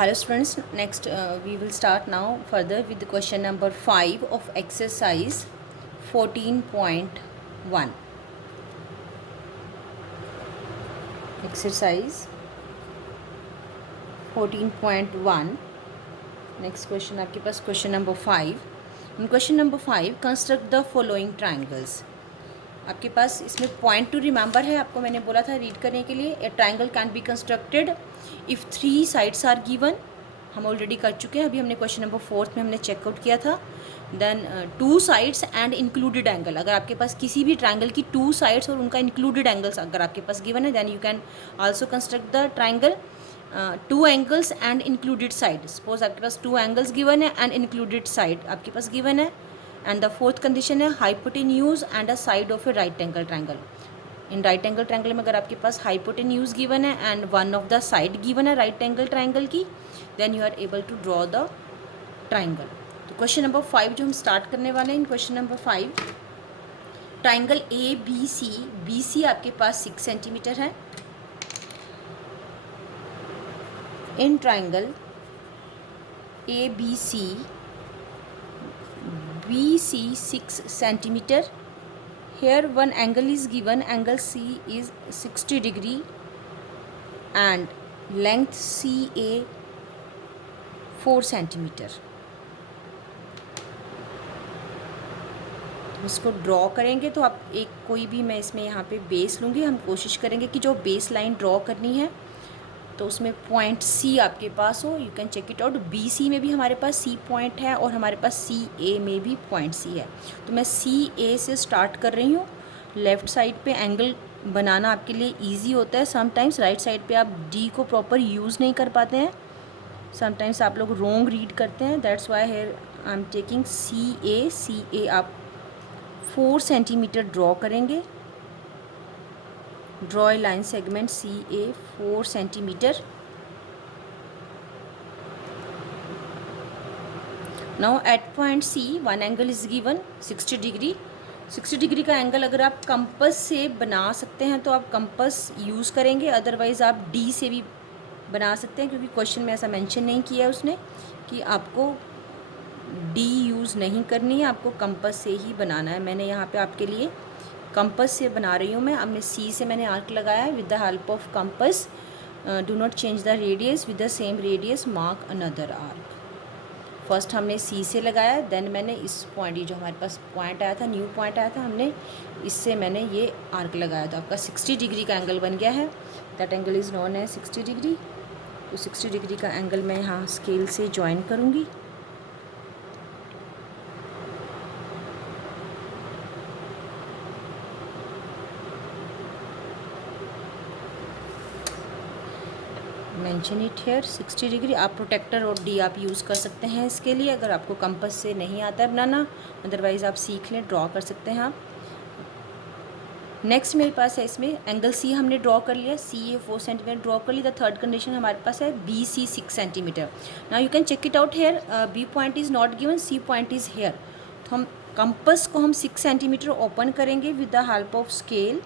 Hello students, next we will start now further with the question number 5 of exercise 14.1. Exercise 14.1. Next question आपके पास question number 5. In question number 5, construct the following triangles. आपके पास इसमें point two remember है, आपको मैंने बोला था read करने के लिए. A triangle can be constructed if 3 sides are given. हम ऑलरेडी कर चुके हैं, अभी हमने क्वेश्चन नंबर 4 में हमने चेकआउट किया था. Then 2 sides and included angle. अगर आपके पास किसी भी ट्राइंगल की 2 साइड्स और उनका इंक्लूडेड एंगल्स अगर आपके पास गिवन है, then you can also construct the triangle 2 angles and included side. Suppose आपके पास 2 एंगल्स गिवन है एंड इंक्लूडेड साइड आपके पास गिवन है. एंड द फोर्थ कंडीशन है hypotenuse and a side of a right angle triangle. In right angle triangle में अगर आपके पास हाइपोटेन्यूज गिवन है and one of the side given है राइट एंगल ट्राइंगल की, then you are able to draw the triangle. तो question number 5 जो हम स्टार्ट करने वाले हैं, in question number 5 triangle A B C आपके पास 6 सेंटीमीटर है. In triangle A B C BC 6 centimeter. Here one angle is given, angle C is 60 degree and length CA 4 centimeter. इसको draw करेंगे तो आप एक कोई भी, मैं इसमें यहाँ पे बेस लूँगी. हम कोशिश करेंगे कि जो बेस लाइन ड्रॉ करनी है तो उसमें पॉइंट सी आपके पास हो. You can check it out. B C में भी हमारे पास सी पॉइंट है और हमारे पास सी ए में भी पॉइंट सी है. तो मैं सी ए से स्टार्ट कर रही हूँ. लेफ़्ट साइड पे एंगल बनाना आपके लिए इजी होता है. समटाइम्स राइट साइड पे आप डी को प्रॉपर यूज़ नहीं कर पाते हैं. समटाइम्स आप लोग रॉन्ग रीड करते हैं. That's why here I am taking C A आप 4 सेंटीमीटर ड्रॉ करेंगे. Draw a line segment CA 4 centimeter. Now at point C one angle is given 60 degree. 60 degree का एंगल अगर आप कंपस से बना सकते हैं तो आप कंपस यूज़ करेंगे, अदरवाइज़ आप डी से भी बना सकते हैं, क्योंकि क्वेश्चन में ऐसा मेंशन नहीं किया है उसने कि आपको डी यूज़ नहीं करनी है, आपको कंपस से ही बनाना है. मैंने यहाँ पे आपके लिए कंपस से बना रही हूँ. मैं हमने सी से मैंने आर्क लगाया है. With the help of compass do not change the radius, with the same radius mark another arc. First हमने सी से लगाया, देन मैंने इस पॉइंट, ये जो हमारे पास पॉइंट आया था, न्यू पॉइंट आया था, हमने इससे मैंने ये आर्क लगाया. तो आपका 60 डिग्री का एंगल बन गया है. That angle is known as 60 degree. तो 60 डिग्री का एंगल मैं यहाँ स्केल से ज्वाइन करूँगी. Mention it here 60 degree. आप प्रोटेक्टर और डी आप यूज़ कर सकते हैं इसके लिए, अगर आपको कंपस से नहीं आता है बनाना. अदरवाइज़ आप सीख लें, ड्रॉ कर सकते हैं आप. नेक्स्ट मेरे पास है इसमें एंगल सी हमने ड्रॉ कर लिया. सी ए 4 सेंटीमीटर ड्रॉ कर ली. द थर्ड कंडीशन हमारे पास है B C 6 centimetre. Now you can check it out here. B point is not given, C point is here. तो हम कंपस को हम 6 सेंटीमीटर ओपन करेंगे with the help of scale.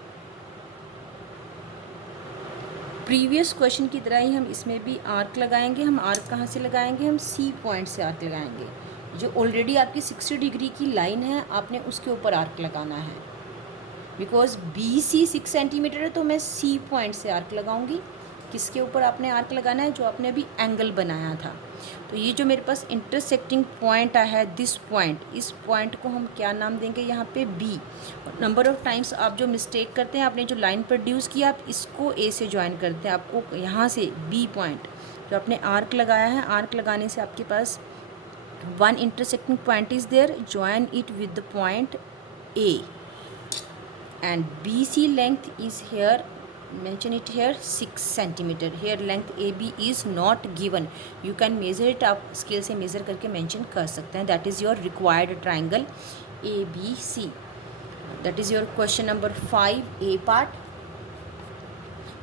Previous question की तरह ही हम इसमें भी आर्क लगाएंगे. हम आर्क कहाँ से लगाएंगे? हम सी पॉइंट से आर्क लगाएंगे. जो ऑलरेडी आपकी 60 डिग्री की लाइन है, आपने उसके ऊपर आर्क लगाना है. बिकॉज बी सी 6 सेंटीमीटर है तो मैं सी पॉइंट से आर्क लगाऊंगी. किसके ऊपर आपने आर्क लगाना है? जो आपने अभी एंगल बनाया था. तो ये जो मेरे पास इंटरसेक्टिंग पॉइंट आया है, दिस पॉइंट, इस पॉइंट को हम क्या नाम देंगे यहाँ पे? बी. नंबर ऑफ़ टाइम्स आप जो मिस्टेक करते हैं, आपने जो लाइन प्रोड्यूस किया आप इसको ए से ज्वाइन करते हैं. आपको यहाँ से बी पॉइंट जो आपने आर्क लगाया है, आर्क लगाने से आपके पास one intersecting point is there, join it with the point A. and BC length is here, mention it here 6 centimeter. Here length AB is not given, you can measure it. आप scale से measure करके mention कर सकते हैं. That is your required triangle ABC. That is your question number 5 A part.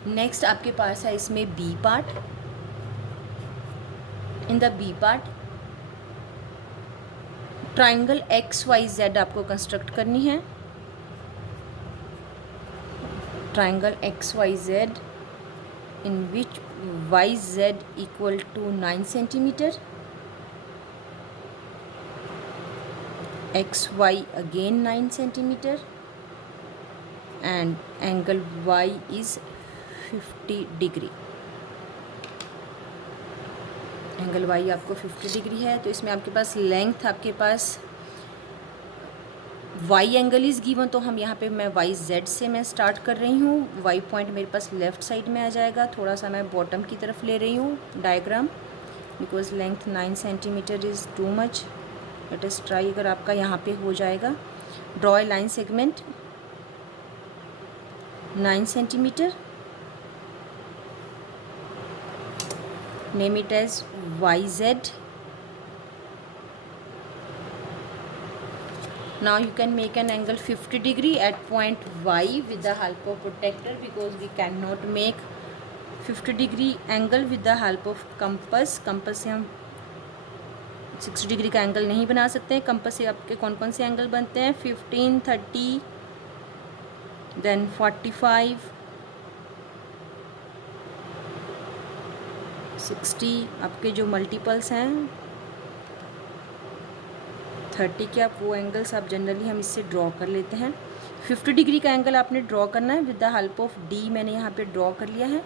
Next आपके पास है इसमें B part. In the B part triangle XYZ आपको कंस्ट्रक्ट करनी है. triangle XYZ in which Y Z equal to 9 centimetre, X Y again 9 centimetre, and angle Y is 50 degree. Angle Y आपको 50 degree है। तो इसमें आपके पास लेंथ, आपके पास Y angle is given, तो हम यहाँ पे मैं वाई जेड से मैं स्टार्ट कर रही हूँ। वाई पॉइंट मेरे पास लेफ़्ट साइड में आ जाएगा, थोड़ा सा मैं बॉटम की तरफ ले रही हूँ diagram, because length 9 centimetre is too much. Let us try, अगर आपका यहाँ पे हो जाएगा। Draw a line segment 9 centimetre, name it as YZ. Now you can make an angle 50 degree at point Y with the help of protractor, because we cannot make 50 degree angle with the help of compass. compass से हम 60 degree का angle नहीं बना सकते हैं। Compass से आपके कौन कौन से एंगल बनते हैं? 15, 30, देन 45, 60 आपके जो मल्टीपल्स हैं 30 के, आप वो एंगल्स आप जनरली हम इससे ड्रॉ कर लेते हैं। 50 डिग्री का एंगल आपने ड्रॉ करना है with the help of D. मैंने यहाँ पे ड्रॉ कर लिया है।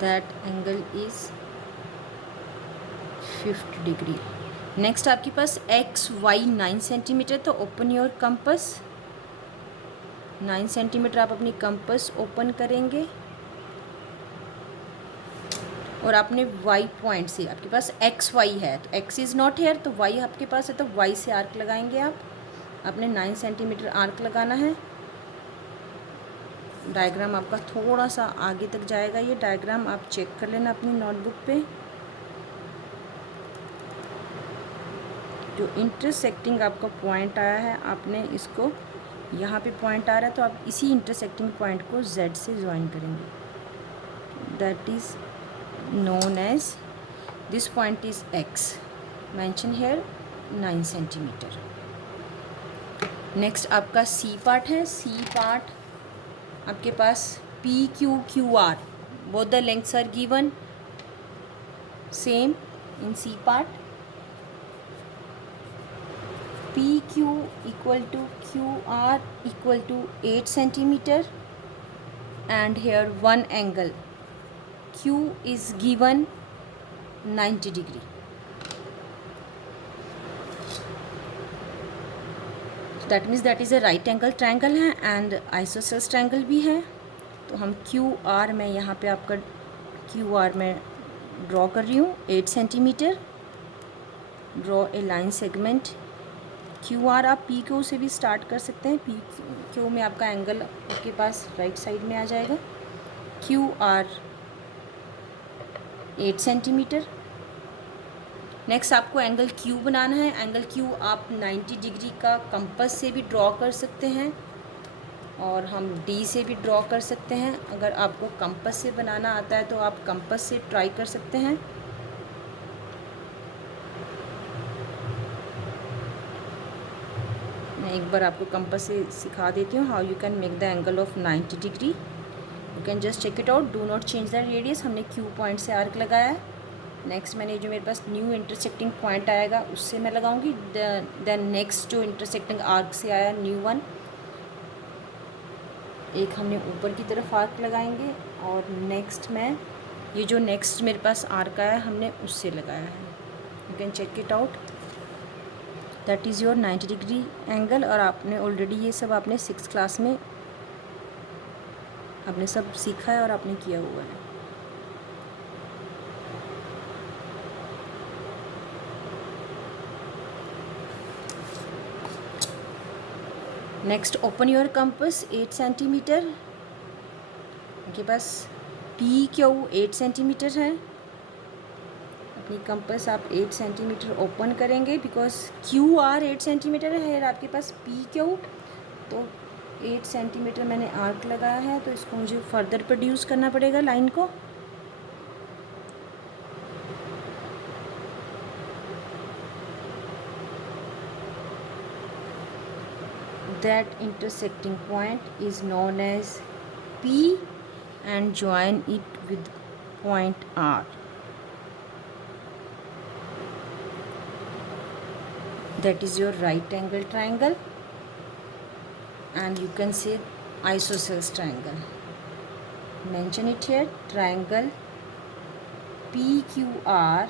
That angle is 50 degree. Next आपके पास एक्स वाई 9 सेंटीमीटर, तो ओपन योर कंपस। 9 सेंटीमीटर आप अपनी कंपस ओपन करेंगे और आपने वाई पॉइंट से, आपके पास एक्स वाई है तो एक्स इज़ नॉट हेयर, तो वाई आपके पास है तो वाई से आर्क लगाएंगे आप। आपने 9 सेंटीमीटर आर्क लगाना है। डायग्राम आपका थोड़ा सा आगे तक जाएगा। ये डायग्राम आप चेक कर लेना अपनी नोटबुक पे। जो इंटरसेक्टिंग आपका पॉइंट आया है, आपने इसको यहाँ पे पॉइंट आ रहा है तो आप इसी इंटरसेक्टिंग पॉइंट को Z से ज्वाइन करेंगे। That is known as, this point is X, mention here 9 centimetre. Next आपका C पार्ट है। C पार्ट आपके पास PQ, QR, both the lengths are given same in C part. PQ equal to QR equal to 8 centimeter, and here one angle Q is given 90 degree. That means that is a right angle triangle है and isosceles triangle भी है। तो हम QR में यहाँ पे आपका QR में ड्रॉ कर रही हूँ 8 centimetre. Draw a line segment QR। आप PQ से भी स्टार्ट कर सकते हैं। PQ में आपका एंगल आपके पास राइट साइड में आ जाएगा। QR 8 centimetre. नेक्स्ट आपको एंगल Q बनाना है। एंगल Q आप 90 डिग्री का कंपास से भी ड्रॉ कर सकते हैं और हम D से भी ड्रॉ कर सकते हैं। अगर आपको कंपास से बनाना आता है तो आप कंपास से ट्राई कर सकते हैं। मैं एक बार आपको कंपास से सिखा देती हूँ how you can make the angle of 90 degree. You can just check it out, do not change the radius. हमने Q पॉइंट से आर्क लगाया है। नेक्स्ट मैंने जो मेरे पास न्यू इंटरसेक्टिंग पॉइंट आएगा उससे मैं लगाऊंगी। देन नेक्स्ट जो इंटरसेक्टिंग आर्क से आया न्यू वन, एक हमने ऊपर की तरफ आर्क लगाएंगे और नेक्स्ट मैं ये जो नेक्स्ट मेरे पास आर्क आया हमने उससे लगाया है। You can check it out, that is your 90 degree angle. और आपने ऑलरेडी ये सब आपने 6th क्लास में आपने सब सीखा है और आपने किया हुआ है। Next open your compass 8 centimetre. आपके पास PQ 8 सेंटीमीटर है। अपनी कंपास आप 8 सेंटीमीटर ओपन करेंगे बिकॉज QR 8 सेंटीमीटर है और आपके पास PQ तो 8 सेंटीमीटर मैंने आर्क लगाया है। तो इसको मुझे फर्दर प्रोड्यूस करना पड़ेगा लाइन को। that intersecting point is known as P and join it with point R. That is your right angle triangle, and you can say isosceles triangle. Mention it here. Triangle PQR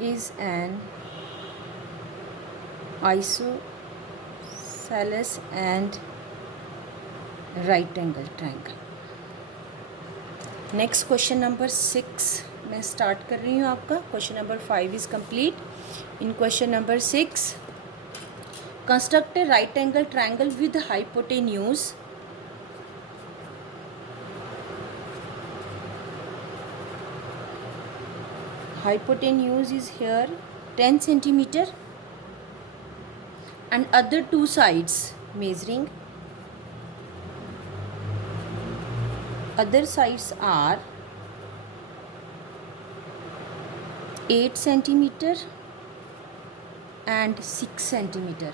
is an isosceles and right angle triangle. Next question number 6 मैं start कर रही हूँ आपका. Question number 5 is complete. In question number 6, construct A right angle triangle with hypotenuse is here 10 centimeter and other two sides measuring, other sides are 8 centimeter and 6 centimeter.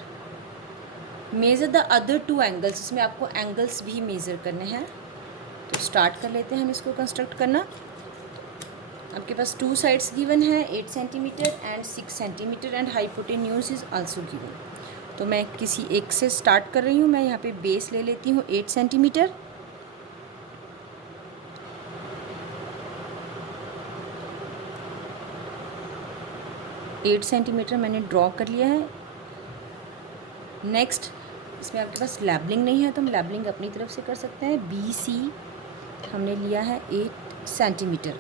Measure the other two angles. इसमें आपको angles भी measure करने हैं. तो start कर लेते हैं हम इसको कंस्ट्रक्ट करना. आपके पास टू साइड्स गिवन है 8 centimetre and 6 centimetre and hypotenuse is also given. तो मैं किसी एक से स्टार्ट कर रही हूँ. मैं यहाँ पे बेस ले लेती हूँ 8 सेंटीमीटर. मैंने ड्रॉ कर लिया है. नेक्स्ट, इसमें आपके पास लैबलिंग नहीं है तो हम लैबलिंग अपनी तरफ से कर सकते हैं. BC हमने लिया है 8 centimetre.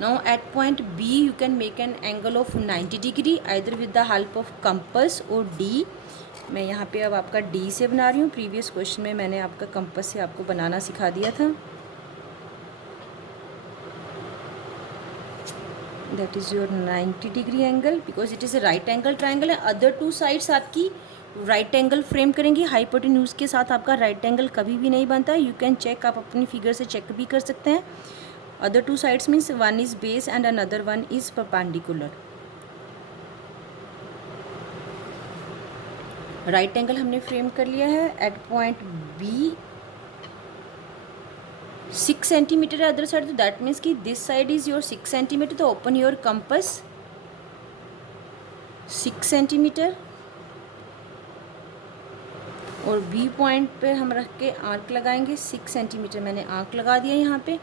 Now at point B you can make an angle of 90 degree either with the help of compass or D. मैं यहाँ पे अब आपका D से बना रही हूँ. प्रीवियस क्वेश्चन में मैंने आपका कंपस से आपको बनाना सिखा दिया था. That is your 90 degree angle because it is a right angle triangle है. अदर टू साइड्स आपकी राइट एंगल फ्रेम करेंगी. हाइपोटेन्यूज के साथ आपका राइट एंगल कभी भी नहीं बनता है. यू कैन चेक, आप अपनी फिगर से चेक भी कर सकते हैं. Other two sides means one is base and another one is perpendicular. Right angle हमने फ्रेम कर लिया है. एट पॉइंट B 6 सेंटीमीटर है अदर साइड. तो दैट मीन्स कि this side is your 6 centimetre. तो ओपन योर कंपस 6 सेंटीमीटर और B point पे हम रख के आर्क लगाएंगे. 6 सेंटीमीटर मैंने आर्क लगा दिया यहाँ पे.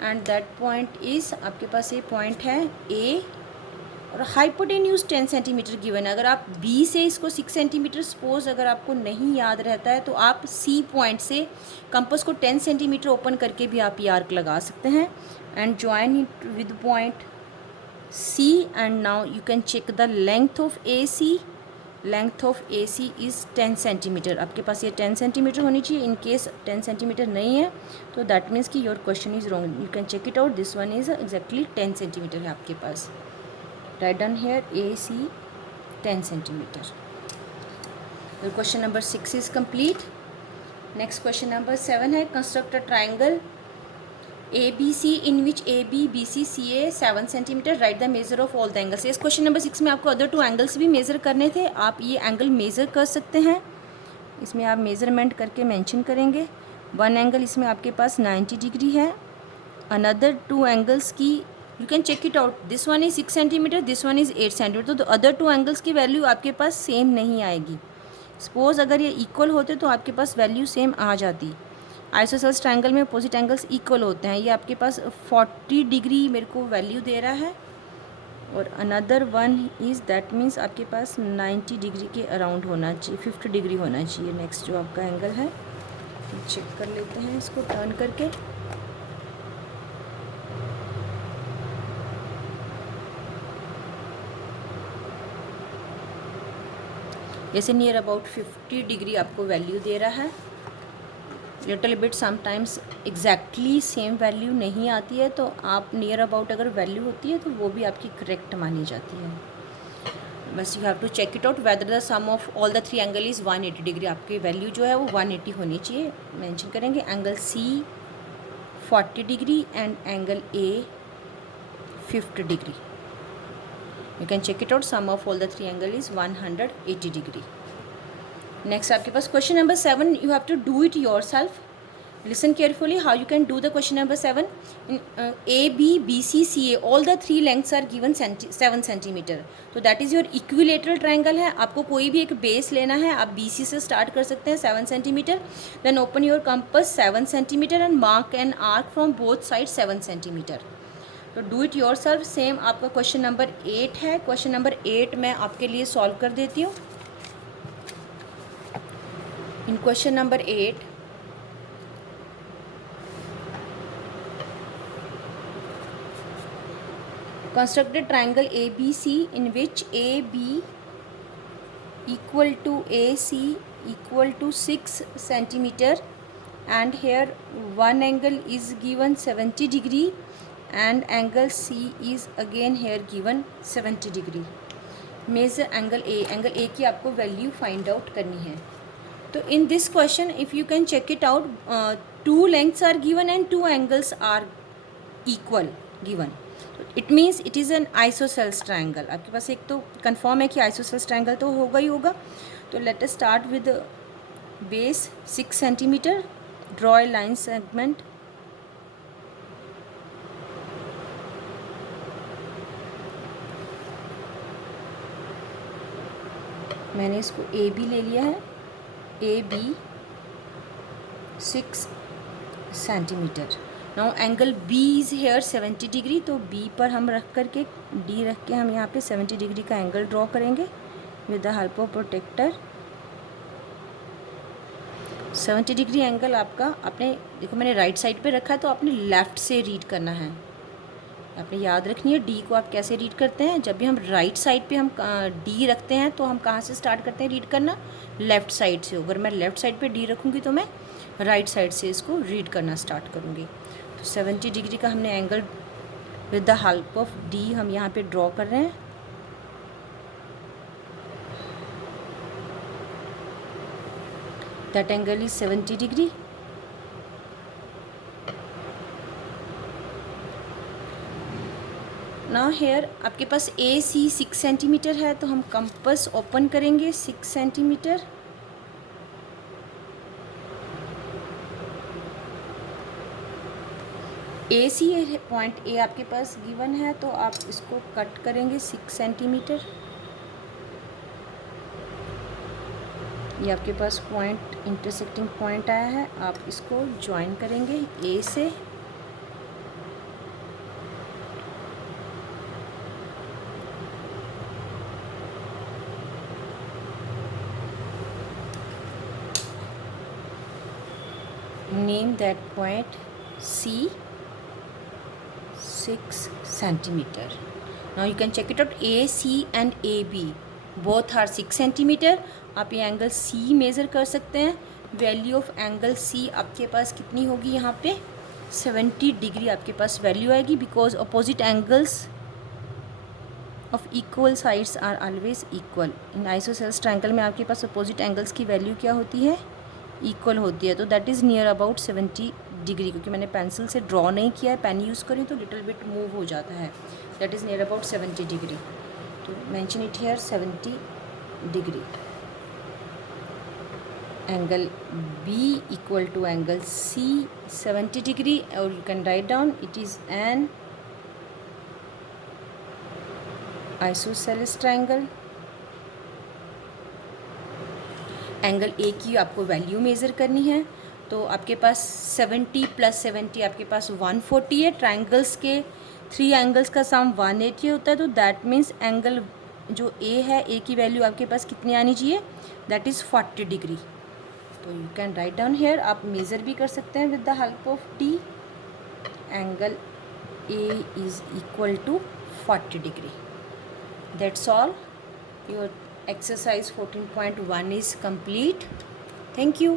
एंड दैट पॉइंट इज़, आपके पास ये पॉइंट है A और हाइपोटेन्यूज 10 सेंटीमीटर गिवन है. अगर आप B से इसको 6 सेंटीमीटर, सपोज अगर आपको नहीं याद रहता है तो आप C पॉइंट से कंपस को 10 सेंटीमीटर ओपन करके भी आप ये आर्क लगा सकते हैं. And join it with point C and now you can check the length of AC. Length of AC is 10 centimetre. आपके पास ये 10 सेंटीमीटर होनी चाहिए. इन केस 10 सेंटीमीटर नहीं है तो दैट मीन्स कि your question is wrong. You can check it out. This one is exactly 10 centimetre है आपके पास. Write down here AC 10 centimetre. Your question number 6 is complete. Next question number 7 है, construct a triangle ABC in which AB, BC, CA 7 centimetre. Write the measure of all the angles. इस question number 6 में आपको other two angles भी measure करने थे. आप ये angle measure कर सकते हैं. इसमें आप मेज़रमेंट करके मेंशन करेंगे. वन एंगल इसमें आपके पास 90 डिग्री है. अनदर टू एंगल्स की you can check it out. This one is 6 centimetre, this one is 8 centimetre. तो अदर टू एंगल्स की वैल्यू आपके पास सेम नहीं आएगी. सपोज अगर ये इक्वल होते तो आपके पास वैल्यू सेम आ जाती. आइसोसेलेस ट्रायंगल में अपोजिट एंगल्स इक्वल होते हैं. ये आपके पास 40 डिग्री मेरे को वैल्यू दे रहा है और another one is, that means आपके पास 90 डिग्री के अराउंड होना चाहिए, 50 डिग्री होना चाहिए. नेक्स्ट जो आपका एंगल है चेक कर लेते हैं इसको टर्न करके. जैसे नियर अबाउट 50 डिग्री आपको वैल्यू दे रहा है. Little bit sometimes exactly same value नहीं आती है तो आप नियर अबाउट अगर वैल्यू होती है तो वो भी आपकी करेक्ट मानी जाती है. बस you have to check it out whether the sum of all the three angle is 180 degree. आपकी वैल्यू जो है वो 180 होनी चाहिए. मेंशन करेंगे angle C 40 degree and angle A 50 degree. You can check it out. Sum of all the three angle is 180 degree. Next आपके पास question number 7, you have to do it yourself. Listen carefully how you can do the question number 7. In A, B, B, C, C, A, all the three lengths are given 7 centimeter. तो that is your equilateral triangle है. आपको कोई भी एक base लेना है, आप BC से स्टार्ट कर सकते हैं 7 centimeter. Then open your compass 7 centimeter and mark an arc from both sides 7 centimeter. तो do it your self. Same आपका क्वेश्चन नंबर 8 है. क्वेश्चन नंबर 8 मैं आपके लिए सॉल्व कर देती हूँ. इन question number 8, construct a triangle ABC in which AB equal to AC equal to 6 centimeter, and here one angle is given 70 degree and angle C is again here given 70 degree. Measure angle A. Angle A की आपको value find out करनी है. तो in this question if you can check it out, 2 lengths are given and 2 angles are equal given. It means it is N isosceles triangle. आपके पास एक तो confirm है कि आइसोसेल्स ट्राइंगल तो होगा ही होगा. तो let us start with base 6 centimetre. Draw a line segment. मैंने इसको ए बी ले लिया है. A B 6 centimetre. Now angle B is here 70 degree. तो बी पर हम रख करके डी रख के हम यहाँ पे 70 डिग्री का एंगल ड्रॉ करेंगे with the help of protractor. 70 degree angle आपका, आपने देखो मैंने राइट साइड पे रखा है तो आपने लेफ़्ट से रीड करना है. आपने याद रखनी है डी को आप कैसे रीड करते हैं. जब भी हम राइट साइड पे हम डी रखते हैं तो हम कहाँ से स्टार्ट करते हैं रीड करना, लेफ़्ट साइड से. अगर मैं लेफ़्ट साइड पे डी रखूँगी तो मैं राइट साइड से इसको रीड करना स्टार्ट करूँगी. तो 70 डिग्री का हमने angle with the help of D हम यहाँ पे ड्रॉ कर रहे हैं. That angle is 70 degree. Now here आपके पास ए सी 6 सेंटीमीटर है तो हम कंपास ओपन करेंगे 6 centimetre. A C point A आपके पास गिवन है तो आप इसको कट करेंगे 6 सेंटीमीटर. ये आपके पास पॉइंट इंटरसेक्टिंग पॉइंट आया है. आप इसको ज्वाइन करेंगे ए से. Name that point C 6 centimeter. Now you can check it out. AC and AB both are 6 centimeter. आप ये एंगल C मेज़र कर सकते हैं. वैल्यू ऑफ एंगल C आपके पास कितनी होगी यहाँ पे 70 डिग्री आपके पास वैल्यू आएगी. Because opposite angles of equal sides are always equal. In isosceles triangle में आपके पास अपोजिट एंगल्स की वैल्यू क्या होती है, इक्वल होती है. तो that is near about 70 degree. क्योंकि मैंने पेंसिल से ड्रॉ नहीं किया है, पेन यूज़ करी तो लिटिल बिट मूव हो जाता है. That is near about 70 degree. तो mention it here 70 degree. Angle B equal to angle C 70 degree. और you can write down it is an isosceles triangle. Angle A की आपको value measure करनी है. तो आपके पास 70 + 70 आपके पास 140 है. ट्रायंगल्स के 3 एंगल्स का सम 180 होता है. तो दैट मीन्स एंगल जो ए है, ए की वैल्यू आपके पास कितनी आनी चाहिए, दैट इज़ 40 डिग्री. तो you can write down here. आप मेज़र भी कर सकते हैं with the help of D. Angle A is equal to 40 degree. That's all. Your exercise 14.1 is complete. Thank you.